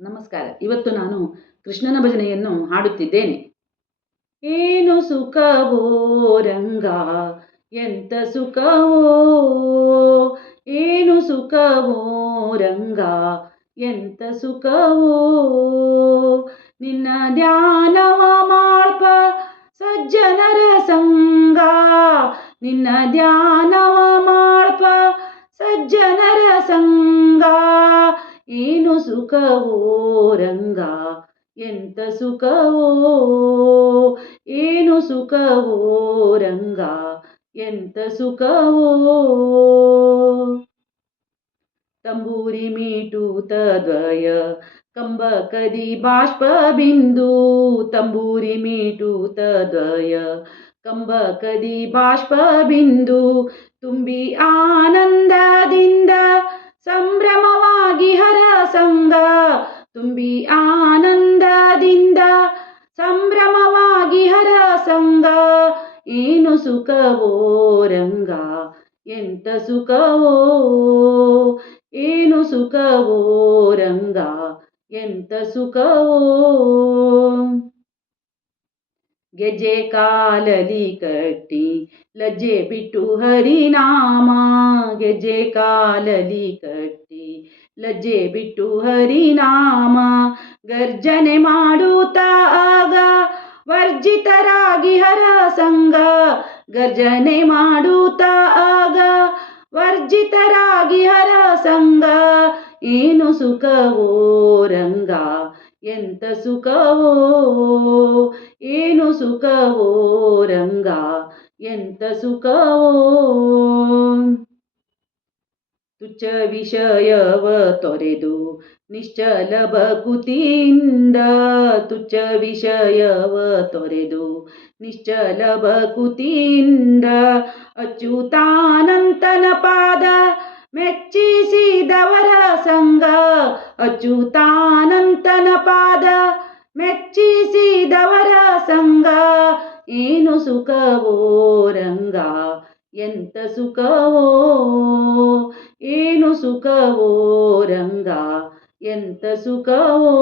ನಮಸ್ಕಾರ. ಇವತ್ತು ನಾನು ಕೃಷ್ಣನ ಭಜನೆಯನ್ನು ಹಾಡುತ್ತಿದ್ದೇನೆ. ಏನು ಸುಖವೋ ರಂಗ, ಎಂತ ಸುಖವೋ, ಏನು ಸುಖವೋ ರಂಗ, ಎಂತ ಸುಖವೋ, ನಿನ್ನ ಧ್ಯಾನವ ಮಾಡ್ಪ ಸಜ್ಜನರ ಸಂಗ, ನಿನ್ನ ಧ್ಯಾನವ ಮಾಡ್ಪ ಸಜ್ಜನರ ಸಂಗ, ಏನು ಸುಖವೋ ರಂಗ, ಎಂತ ಸುಖವೋ, ಏನು ಸುಖವೋ ರಂಗ, ಎಂತ ಸುಖವೋ, ತಂಬೂರಿ ಮೀಟೂತ ದ್ವಯ ಕಂಬ ಕದಿ ಬಾಷ್ಪ ಬಿಂದು, ತಂಬೂರಿ ಮೀಟೂತ ದ್ವಯ ಕಂಬ ಕದಿ ಬಾಷ್ಪ ಬಿಂದು, ತುಂಬಿ ಆನಂದದಿಂದ ಸಂಭ್ರಮವಾಗಿ ಹರ ಸಂಗ, ತುಂಬಿ ಆನಂದದಿಂದ ಸಂಭ್ರಮವಾಗಿ ಹರ ಸಂಗ, ಏನು ಸುಖವೋ ರಂಗ, ಎಂತ ಸುಖವೋ, ಏನು ಸುಖವೋ ರಂಗ, ಎಂತ ಸುಖವೋ, ಗೆಜ್ಜೆ ಕಾಲಲಿ ಕಟ್ಟಿ ಲಜ್ಜೆ ಬಿಟ್ಟು ಹರಿನಾಮ, ಗೆಜ್ಜೆ ಕಾಲಲಿ ಕಟ್ಟಿ ಲಜ್ಜೆ ಬಿಟ್ಟು ಹರಿನಾಮ, ಗರ್ಜನೆ ಮಾಡುತ್ತಾ ಆಗ ವರ್ಜಿತರಾಗಿ ಹರ ಸಂಗ, ಗರ್ಜನೆ ಮಾಡುತ್ತಾ ಆಗ ವರ್ಜಿತರಾಗಿ ಹರ ಸಂಗ, ಏನು ಸುಖವೋ ರಂಗ, ಎಂತ ಸುಖವೋ, ಏನು ಸುಖವೋ ರಂಗ, ಎಂತ ಸುಖವೋ, ತುಚ್ಛ ವಿಷಯವ ತೊರೆದು ನಿಶ್ಚಲ ಭಕುತಿಯಿಂದ, ತುಚ್ಛ ವಿಷಯವ ತೊರೆದು ನಿಶ್ಚಲ ಭಕುತಿಯಿಂದ, ಅಚ್ಯುತಾನಂತನ ಪಾದ ಮೆಚ್ಚಿಸಿದವರ ಸಂಗ, ಅಚ್ಯುತಾನಂತನ ಪಾದ ಮೆಚ್ಚಿಸಿದವರ ಸಂಗ, ಏನು ಸುಖವೋ ರಂಗ, ಎಂತ ಸುಖವೋ, ಏನು ಸುಖವೋ ರಂಗ, ಎಂತ ಸುಖವೋ,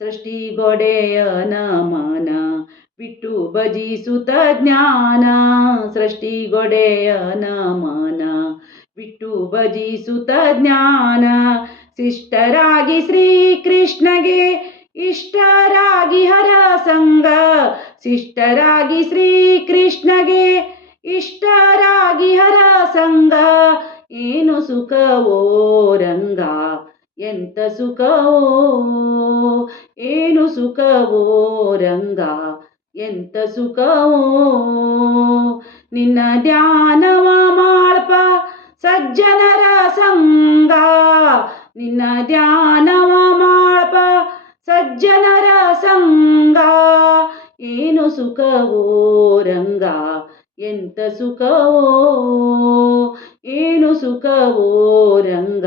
ಸೃಷ್ಟಿಗೊಡೆಯ ನಮನ ಬಿಟ್ಟು ಭಜಿಸುತ್ತ ಜ್ಞಾನ, ಸೃಷ್ಟಿಗೊಡೆಯ ನಮನ ಬಿಟ್ಟು ಭಜಿಸುತ್ತ ಜ್ಞಾನ, ಶಿಷ್ಟರಾಗಿ ಶ್ರೀಕೃಷ್ಣಗೆ ಇಷ್ಟರಾಗಿ ಹರ ಸಂಗ, ಶಿಷ್ಟರಾಗಿ ಶ್ರೀಕೃಷ್ಣಗೆ ಇಷ್ಟರಾಗಿ ಹರ ಸಂಗ, ಏನು ಸುಖವೋ ರಂಗ, ಎಂತ ಸುಖವೋ, ಏನು ಸುಖವೋ ರಂಗ, ಎಂತ ಸುಖವೋ, ನಿನ್ನ ಧ್ಯಾನವ ಮಾಡ್ಪ ಸಜ್ಜನರ ಸಂಗ, ನಿನ್ನ ಧ್ಯಾನವ ಮಾಡ್ಪ ಸಜ್ಜನರ ಸಂಗ, ಏನು ಸುಖವೋ ರಂಗ, ಎಂತ ಸುಖವೋ, ಏನು ಸುಖವೋ ರಂಗ,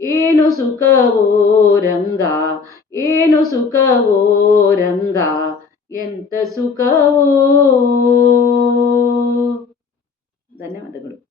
ಏನು ಸುಖವೋ ರಂಗ, ಏನು ಸುಖವೋ ರಂಗ, ಎಂತ ಸುಖವೋ. ಧನ್ಯವಾದಗಳು.